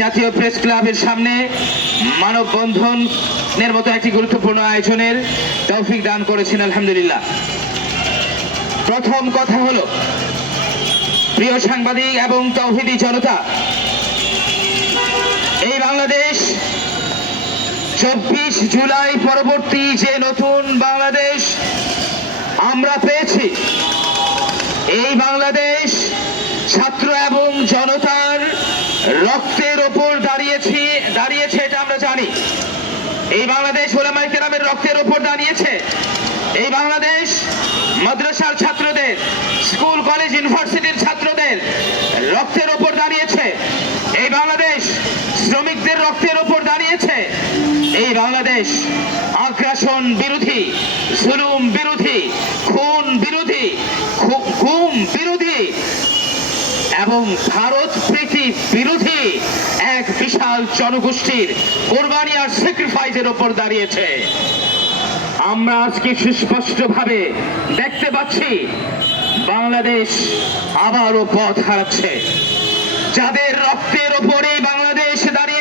জাতীয় প্রেস ক্লাবের সামনে মানববন্ধনের মতো একটি গুরুত্বপূর্ণ আয়োজনের তৌফিক দান করেছেন আলহামদুলিল্লাহ। প্রথম কথা হলো, প্রিয় সাংবাদিক এবং তৌহিদি জনতা, এই বাংলাদেশ 24 জুলাই পরবর্তী যে নতুন বাংলাদেশ আমরা পেয়েছি, এই বাংলাদেশ ছাত্র এবং জনতার রক্তের ওপর দাঁড়িয়েছে এটা আমরা জানি। এই বাংলাদেশ উলামায়ে কেরামের রক্তের ওপর দাঁড়িয়েছে। এই বাংলাদেশ মাদ্রাসার ছাত্রদের, স্কুল কলেজ ইউনিভার্সিটির ছাত্রদের রক্তের ওপর দাঁড়িয়েছে। এই বাংলাদেশ শ্রমিকদের রক্তের ওপর দাঁড়িয়েছে। এই বাংলাদেশ আগ্রাসন বিরোধী, জুলুম বিরোধী, খুন বিরোধী, গুম বিরোধী এবং ভারত প্রীতি বিরোধী এক বিশাল জনগোষ্ঠীর কোরবানি আর স্যাক্রিফাইসের ওপর দাঁড়িয়েছে। আমরা আজকে সুস্পষ্টভাবে দেখতে পাচ্ছি বাংলাদেশ আবারও পথ হারাচ্ছে। যাদের রক্তের ওপরে বাংলাদেশ দাঁড়িয়ে